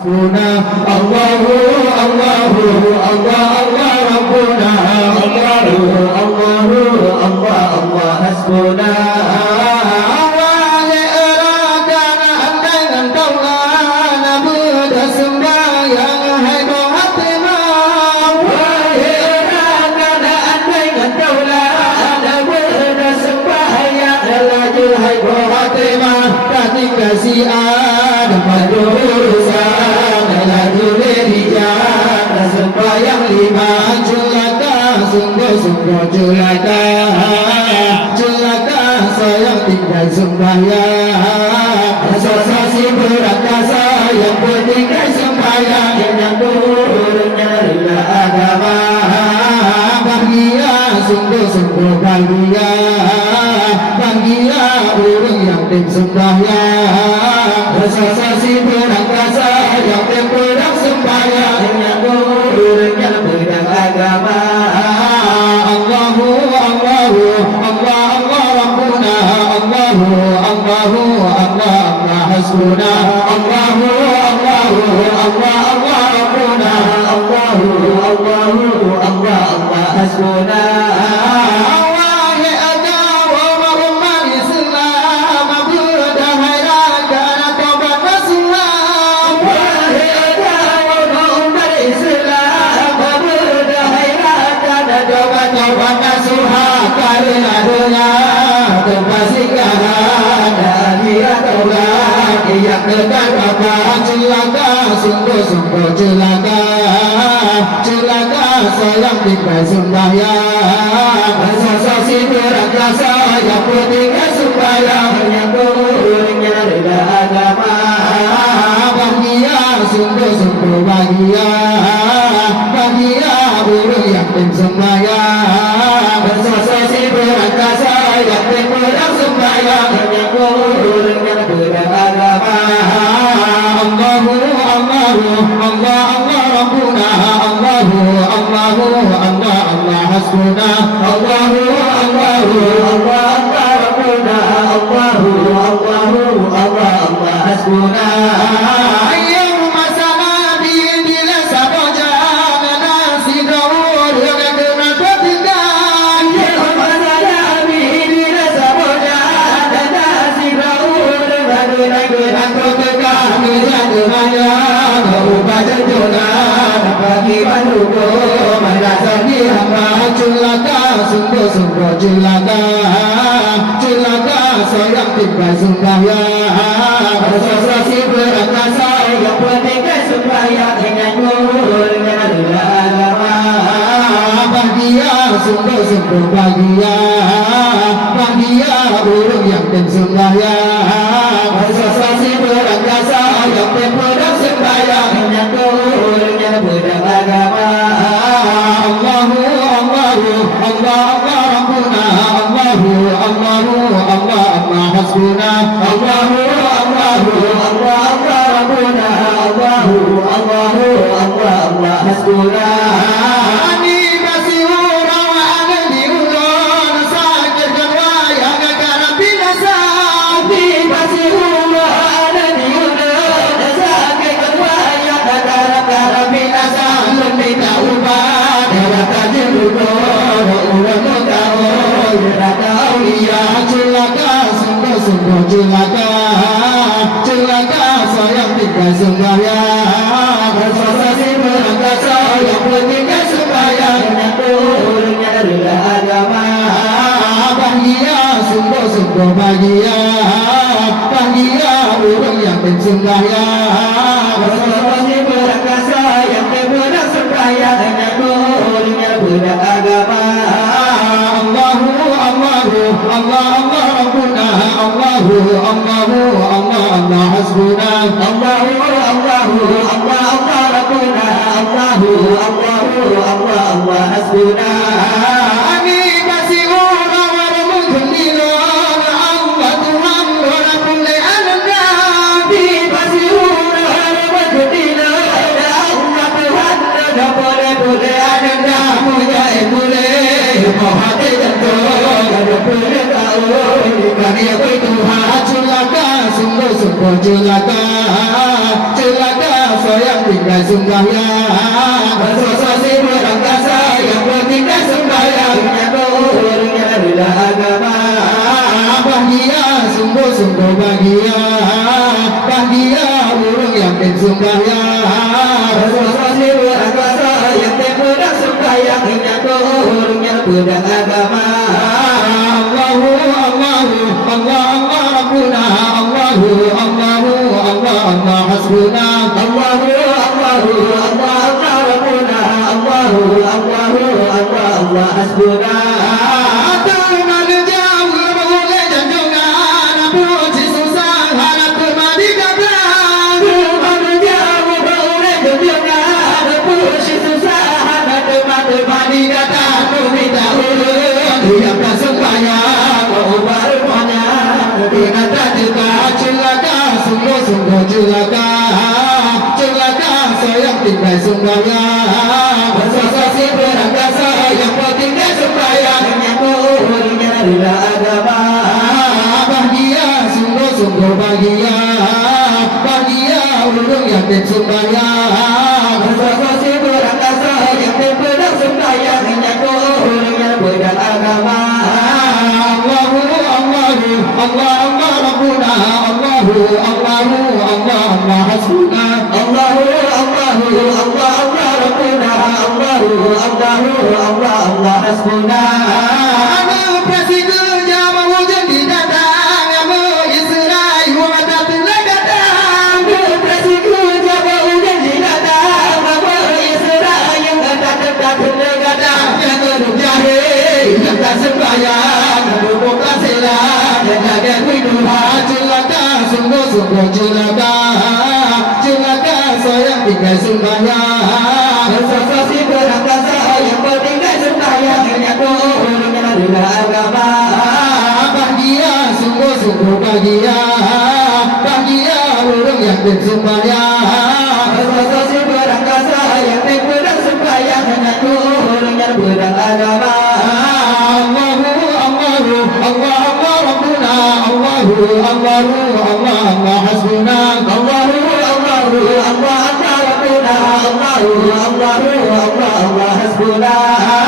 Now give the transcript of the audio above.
Allahu Allahu Allah Allah Rabbuna Allahu Allahu Allah Allah hasbuna kasihan majurusan lajur hijab sembahyang lima celaka sungguh-sungguh celaka sayang tinggal sembahyang asosiasi berakasa yang bertinggal sembahyang yang turunnya adalah agama bahagia sungguh-sungguh bahagia orang yang tim sembahyang asosiasi berakasa yang tim pedang sembahyang yang turunnya pedang agama Allahu Allahu Allah Allah Rabbuna Allahu Allahu Allah Allah hasbuna Allahu Allahu Allah Allah Rabbuna Allahu Allahu Allah Allah hasbuna sungguh-sungguh celaka sayang tinggal sembahyang asosiasi berakasa yang bertinggal sembahyang yang turunnya adalah agama bahagia sungguh-sungguh bahagia burung yang tim sembahyang asosiasi berakasa yang berpedang sembahyang yang turunnya adalah agama Allahu Allahu Allah Allah Rabbuna Allahu Allahu Allah Allah hasbuna Allahu Allahu Allah Allah Rabbuna Allahu Allahu Allah Allah hasbuna sungguh-sungguh celaka sayang tinggal sembahyang asosiasi berakasa yang bertinggal sembahyang dengan nurnya adalah agama bahagia sungguh-sungguh bahagia burung yang tim sembahyang asosiasi berakasa yang berpedang sembahyang dengan nurnya pedang agama Allahu Allahu Allah Allah Rabbuna Allahu Allahu Allah Allah hasbuna Allahu Allahu Allah Allah Rabbuna Allahu Allahu Allah Allah hasbuna celaka sayang tinggal sembahyang asosiasi berakasa yang bertinggal sembahyang yang turunnya adalah agama bahagia sungguh-sungguh bahagia burung yang tim sembahyang asosiasi berakasa yang berpedang sembahyang yang turunnya pedang agama Allahu Allahu Allah Allah Rabbuna Allahu Allahu Allah Allah hasbuna Allahu Allahu Allah Allah Rabbuna Allahu Allahu Allah Allah hasbuna sungguh-sungguh celaka yang tinggal sembahyang, bersosiasi berangkasa yang bertingkah sembahyang, nyatanya rela agama. Bahagia, sungguh-sungguh bahagia, bahagia orang yang sembahyang, bersosiasi berangkasa yang tinggal sembahyang, nyatanya rela agama. Allahu Allahu Allah Allah Rabbuna Allahu Allahu Allah Allah hasbuna Allahu Allahu Allah Allah Rabbuna Allahu Allahu Allah Allah hasbuna. Yang sembahyang berupaya dengan juga celaka, sungguh-sungguh celaka, celaka sayang tinggal sembahyang, bersosiasi berangkasa yang bertinggal sembahyang, nyatanya rela agama. Bahagia, sungguh-sungguh bahagia, bahagia orang yang sembahyang, bersosiasi berangkasa yang berpedang sembahyang, nyatanya berdang agama. Allahu Allahu Allah Allah Rabbuna Allahu Allahu Allah Allah hasbuna Allahu Allahu Allah Allah Rabbuna Allahu Allahu Allah Allah hasbuna. Ada operasi kerja mau jadi datang, yang mau Israel mata tulai datang. Operasi kerja mau jadi datang, mau Israel yang kata tulai datang. Yang kedua jahil yang tak sembahyang, bukan silat yang ada hidup celaka, sungguh-sungguh celaka, celaka sayang tinggal sembahyang, bersosiasi berangkasa yang bertinggal sembahyang, nyatanya rela agama. Bahagia, sungguh-sungguh bahagia, bahagia orang yang sembahyang, bersosiasi berangkasa yang berpedang sembahyang, nyatanya berdang agama. Allah Allah Rabbuna Allahu Allahu Allah Allah hasbuna Allahu Allahu Allah Allah Rabbuna Allahu Allahu Allah Allah hasbuna.